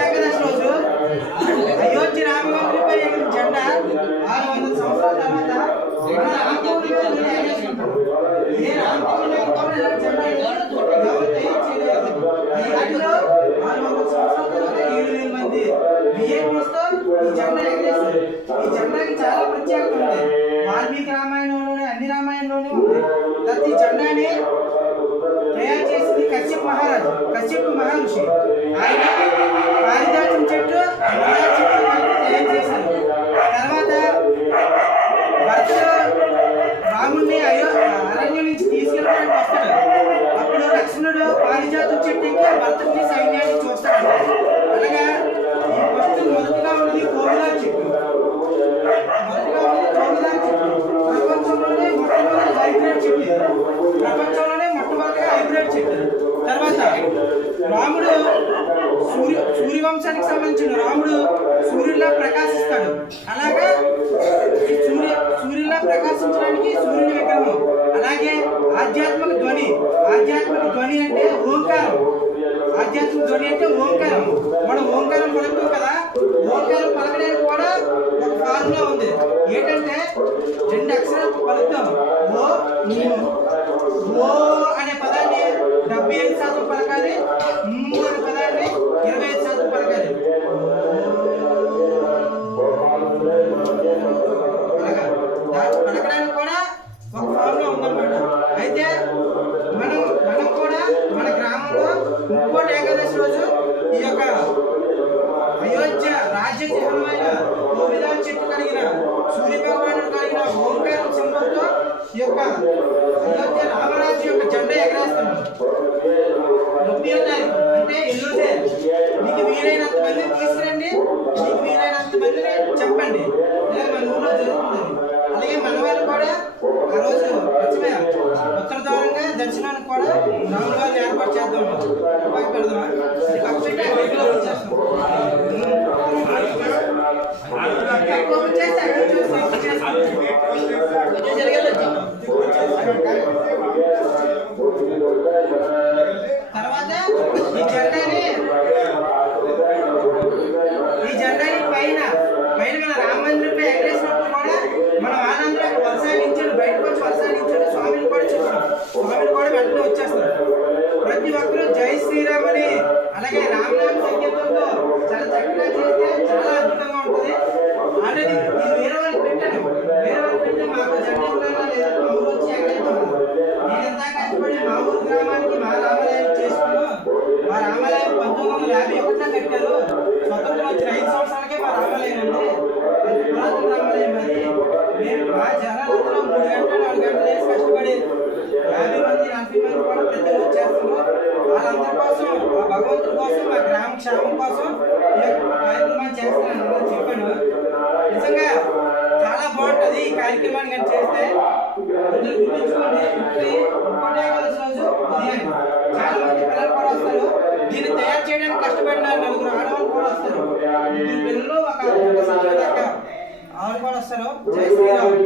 ఏకాదశి రోజు అయోధ్య రామమందిరపై జెండా 600 సంవత్సరాల తర్వాత 7,000 మంది విఐపీస్తో ఈ జెండా ఎగరేస్తారు. ఈ జెండాకి చాలా ప్రత్యేకత ఉంది. వాల్మీకి రామాయణంలోనే అన్ని రామాయణంలోనే ఉంది. ప్రతి జెండాని తయారు చేసింది కశ్యప్ మహారాజు, కశ్యప్ మహర్షి. ఆయన పారిజాతం చెట్టు తయారు చేశారు. తర్వాత భరతుడు రాముడిని అరణ్యం నుంచి తీసుకెళ్ళడానికి వస్తాడు. అప్పుడు లక్ష్మణుడు పారిజాతం చెట్టు ఎక్కి భరతుడిని సైన్యాన్ని చూస్తాడు. అలాగా ఈ ఫస్ట్ మొదటిగా ఉన్నది కోవిలార్ చెట్టు. ప్రపంచంలోనే మొట్టమొదటి హైబ్రిడ్ చెట్టు. ప్రపంచంలోనే మొట్టమొదటిగా హైబ్రిడ్ చెట్టు. తర్వాత రాముడు సూర్యవంశానికి సంబంధించిన రాముడు సూర్యుడిలా ప్రకాశిస్తాడు. అలాగా సూర్యుడిలా ప్రకాశించడానికి సూర్యుడి విగ్రహం. అలాగే ఆధ్యాత్మిక ధ్వని అంటే ఓంకారం. ఆధ్యాత్మిక ధ్వని అంటే ఓంకారం. మనం ఓంకారం పలుకుతాం కదా, ఓంకారం పలకడానికి కూడా ఒక ఫార్ములా ఉంది. ఏంటంటే 2 అక్షరాలు పలుకుతాం. ఓ అనే పదాన్ని 75% పలకాలి, అనే పదాన్ని 25% పలకాలి. పలకడానికి కూడా ఒక ఫార్ములా ఉందన్నమాట. అయితే మనం కూడా మన గ్రామంలో ఇంకోటి ఏకాదశి రోజు ఈ యొక్క అయోధ్య రాజ్య చిహ్నమైన కోవిలార్ చెట్టు కలిగిన సూర్య భగవానుడు కలిగిన ఓంకారం సింబల్తో ఈ యొక్క అయోధ్య రామరాజు యొక్క జెండా ఎగరేస్తాము. 30వ తారీఖు అంటే ఎల్లుండే. మీకు వీలైనంత మందిని తీసుకురండి, మీకు వీలైనంత మందిని చెప్పండి. ఇలా మన ఊళ్ళో జరుగుతుంది. అలాగే మన వాళ్ళు కూడా ఆ రోజు ఉత్తర ద్వారంగా దర్శనానికి కూడా రాముల వారిని ఏర్పాటు చేద్దాం. పక్క పెడదామా? వచ్చేస్తాం. తర్వాత ఈ జెండాని పైన మన రామ మందిరంపై ఎగరేసినప్పుడు కూడా మన వాళ్ళందరూ అక్కడ వర్షానించాడు, బయటకు వచ్చి వర్షానించాడు. స్వామిని కూడా చెప్పాడు, స్వామిని కూడా వెంటనే వచ్చేస్తారు. ప్రతి ఒక్కరూ జై శ్రీరామ్ అని అలాగే రామనామ సంకీర్తనతో చాలా చక్కగా చేస్తే చాలా అద్భుతంగా ఉంటుంది. ఆల్రెడీ ఇది వేరే వాళ్ళకి పెట్టాను. వేరే వాళ్ళకి పెడితే మాకు జెండా ఉండాలా లేదా మా ఊరు వచ్చి ఎక్కడైతే నేను ఎంత కష్టపడి మా ఊరు గ్రామానికి మా రామాలయం చేసుకున్నాను. మా రామాలయం 1951లో కట్టారు. స్వతంత్రం వచ్చిన 5 సంవత్సరాలకే మా రామాలయం ఉంది. పురాతన రామాలయం అది. మేము మా జనాలందరూ 3 గంటలు 4 గంటలు వేసి కష్టపడి 50 మంది 40 మంది కూడా ప్రతిరోజు చేస్తున్నారు. వాళ్ళందరి కోసం, ఆ భగవంతుడి కోసం, మా గ్రామ క్షేమం కోసం ఈ యొక్క కార్యక్రమాన్ని చేస్తున్నాను చెప్పాను. నిజంగా చాలా బాగుంటుంది ఈ కార్యక్రమాన్ని కానీ చేస్తే. అందరూ గుర్తించుకోండి. ఇంకోటి ఏకాదశి రోజు ఉదయం చాలా మంది పిల్లలు కూడా వస్తారు. దీన్ని తయారు చేయడానికి కష్టపడిన 4 ఆడవాళ్ళు కూడా వస్తారు. 3 పిల్లలు ఒక ఆవిడ కూడా వస్తారు. జై శ్రీరామ్.